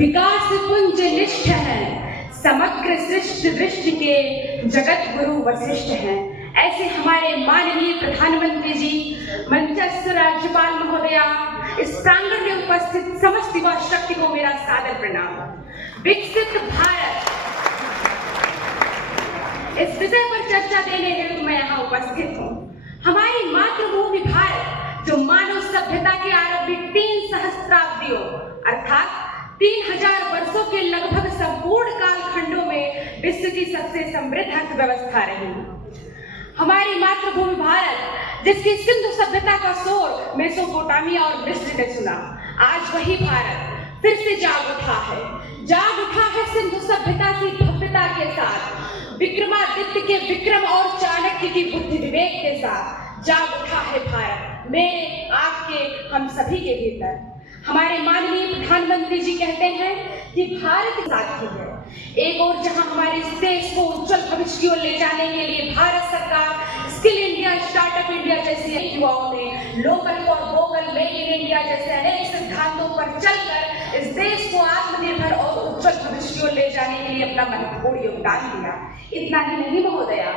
विकास पुंज निष्ठ है, समग्र सृष्टि दृष्टि के जगत गुरु वशिष्ठ हैं। ऐसे हमारे माननीय प्रधानमंत्री जी, मंचस्थ राज्यपाल महोदया, इस प्रांगण में उपस्थित समस्त युवा शक्ति को मेरा सादर प्रणाम। विकसित भारत इस विषय पर चर्चा देने हेतु मैं यहाँ उपस्थित हूँ। हमारी मातृभूमि भारत जो मानव सभ्यता के आरंभिक 3 सहस्त्राब्दियों अर्थात 3000 वर्षों के लगभग संपूर्ण कालखंडों में विश्व की सबसे समृद्ध अर्थव्यवस्था रही। हमारी मातृभूमि भारत जिसकी सिंधु सभ्यता का शोर मेसोपोटामिया और मिस्र ने सुना, आज वही भारत फिर से जाग उठा है सिंधु सभ्यता की भव्यता के साथ, विक्रमादित्य के विक्रम और चाणक्य की बुद्धि विवेक के साथ जाग उठा है भारत मेरे, आपके, हम सभी के भीतर। हमारे माननीय प्रधानमंत्री जी कहते हैं कि भारत साथी है। एक और जहां हमारे इस देश को उज्जवल भविष्य की ओर ले जाने के लिए भारत सरकार स्किल इंडिया, स्टार्टअप इंडिया जैसे युवाओं ने local for vocal, make in India जैसे अनेक सिद्धांतों पर चलकर इस देश को आत्मनिर्भर और उज्जवल भविष्य की ओर ले जाने के लिए अपना महत्वपूर्ण योगदान दिया। इतना ही नहीं महोदया,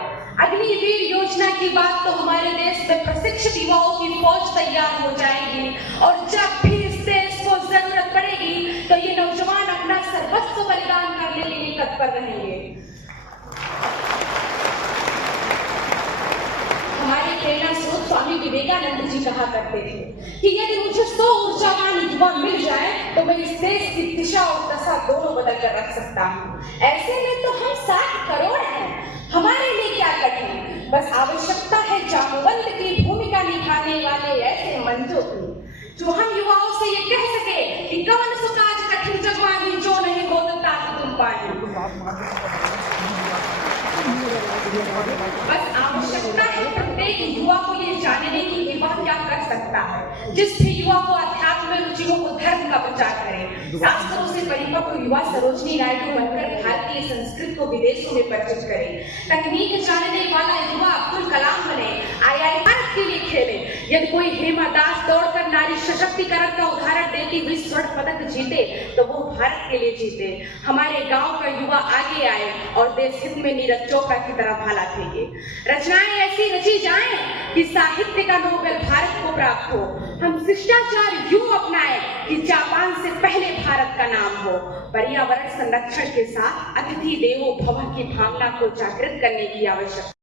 अग्निवीर योजना की बात तो हमारे देश में प्रशिक्षित युवाओं की फौज तैयार हो जाएगी और जब भी इस देश को जरूरत पड़ेगी तो ये नौजवान अपना सर्वस्व बलिदान करने के लिए तत्पर रहेंगे। हमारे प्रेरणा स्रोत स्वामी विवेकानंद जी कहा करते थे कि यदि मुझे 100 ऊर्जावान युवा मिल जाए तो मैं इस देश की दिशा और दशा दोनों बदल कर रख सकता हूँ। ऐसे में तो हम 60 करोड़ हैं, हमारे लिए क्या कठिन, बस आवश्यकता है जामवंत की भूमिका निभाने वाले ऐसे मंचों की जो हम युवाओं से ये कह सके कि कवन सो काज कठिन जगवानी जो नहीं बोलता तुम पानी। बस आवश्यकता है प्रत्येक युवा को ये जानने की कि वह क्या कर सकता है। जिस भी युवा को अध्यात्म में रुचि हो वो धर्म का प्रचार करे, शास्त्रों से परिपक्व युवा सरोजनी नायडू बनकर भारतीय संस्कृति को विदेशों में परिचित करे, तकनीक जानने वाला युवा अब्दुल कलाम बने, IIT भारत के लिए खेले। यदि कोई हेमा दास दौड़कर नारी सशक्तिकरण का उदाहरण देती हुई स्वर्ण पदक जीते तो वो भारत के लिए जीते। हमारे गांव का युवा आगे आए और देश हित में नीरज चोपड़ा की तरह भाला फेंके। रचनाएं ऐसी रची जाएं कि साहित्य का नोबेल भारत को प्राप्त हो। हम शिष्टाचार यूं अपनाएं कि जापान से पहले भारत का नाम हो। पर्यावरण संरक्षण के साथ अतिथि देवो भव की भावना को जागृत करने की आवश्यकता